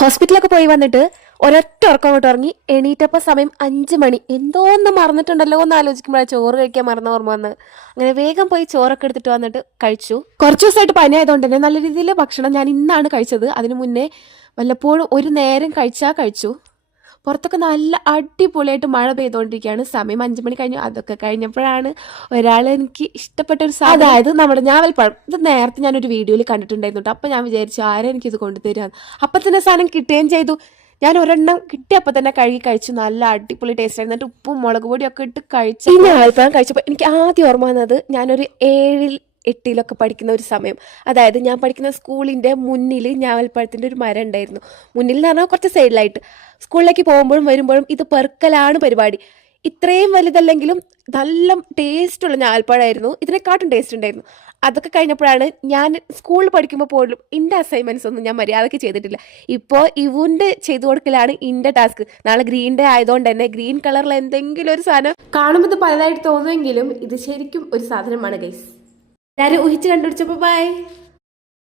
ഹോസ്പിറ്റലൊക്കെ പോയി വന്നിട്ട് ഒരൊറ്റ ഉറക്കം അങ്ങോട്ട് ഇറങ്ങി. എണീറ്റപ്പോൾ സമയം 5 മണി. എന്തോ ഒന്ന് മറന്നിട്ടുണ്ടല്ലോ എന്ന് ആലോചിക്കുമ്പോഴാണ് ചോറ് കഴിക്കാൻ മറന്ന ഓർമ്മ വന്നത്. അങ്ങനെ വേഗം പോയി ചോറൊക്കെ എടുത്തിട്ട് വന്നിട്ട് കഴിച്ചു. കുറച്ച് ദിവസമായിട്ട് പനി ആയതുകൊണ്ട് തന്നെ നല്ല രീതിയിൽ ഭക്ഷണം ഞാൻ ഇന്നാണ് കഴിച്ചത്. അതിനു മുന്നേ വല്ലപ്പോഴും ഒരു നേരം കഴിച്ചു. പുറത്തൊക്കെ നല്ല അടിപൊളിയായിട്ട് മഴ പെയ്തുകൊണ്ടിരിക്കുകയാണ്. സമയം 5 മണി കഴിഞ്ഞു. അതൊക്കെ കഴിഞ്ഞപ്പോഴാണ് ഒരാൾ എനിക്ക് ഇഷ്ടപ്പെട്ട ഒരു സാധനം, അതായത് നമ്മുടെ ഞാവൽപ്പഴം. ഇത് നേരത്തെ ഞാനൊരു വീഡിയോയിൽ കണ്ടിട്ടുണ്ടായിരുന്നു. അപ്പം ഞാൻ വിചാരിച്ചു ആരും എനിക്കിത് കൊണ്ടുതരാമെന്ന്. അപ്പം തന്നെ സാധനം കിട്ടുകയും ചെയ്തു. ഞാൻ ഒരെണ്ണം കിട്ടിയപ്പോൾ തന്നെ കഴുകി കഴിച്ചു. നല്ല അടിപൊളി ടേസ്റ്റ് ആയിരുന്നു. എന്നിട്ട് ഉപ്പും മുളക് പൊടിയൊക്കെ ഇട്ട് കഴിച്ചു. ഈ ഞാവൽപ്പഴം കഴിച്ചപ്പോൾ എനിക്ക് ആദ്യം ഓർമ്മ വന്നത് ഞാനൊരു 7ൽ 8ലൊക്കെ പഠിക്കുന്ന ഒരു സമയം. അതായത് ഞാൻ പഠിക്കുന്ന സ്കൂളിൻ്റെ മുന്നിൽ ഞാവൽപ്പഴത്തിൻ്റെ ഒരു മരം ഉണ്ടായിരുന്നു. മുന്നിൽ എന്ന് പറഞ്ഞാൽ കുറച്ച് സൈഡിലായിട്ട്. സ്കൂളിലേക്ക് പോകുമ്പോഴും വരുമ്പോഴും ഇത് പെറുക്കലാണ് പരിപാടി. ഇത്രയും വലുതല്ലെങ്കിലും നല്ല ടേസ്റ്റുള്ള ഞാവൽപ്പഴമായിരുന്നു. ഇതിനെക്കാട്ടും ടേസ്റ്റ് ഉണ്ടായിരുന്നു. അതൊക്കെ കഴിഞ്ഞപ്പോഴാണ് ഞാൻ സ്കൂളിൽ പഠിക്കുമ്പോൾ പോലും എൻ്റെ അസൈൻമെൻറ്റ്സ് ഒന്നും ഞാൻ മര്യാദയ്ക്ക് ചെയ്തിട്ടില്ല. ഇപ്പോൾ ഇവൻ്റെ ചെയ്തു കൊടുക്കലാണ് എൻ്റെ ടാസ്ക്. നാളെ ഗ്രീൻ ഡേ ആയതുകൊണ്ട് തന്നെ ഗ്രീൻ കളറിൽ എന്തെങ്കിലും ഒരു സാധനം കാണുമ്പോൾ ഇത് പലതായിട്ട് തോന്നുമെങ്കിലും ഇത് ശരിക്കും ഒരു സാധനമാണ് ഗൈസ്. എല്ലാവരും ഊഹിച്ച് കണ്ടുപിടിച്ചപ്പോൾ ബൈ.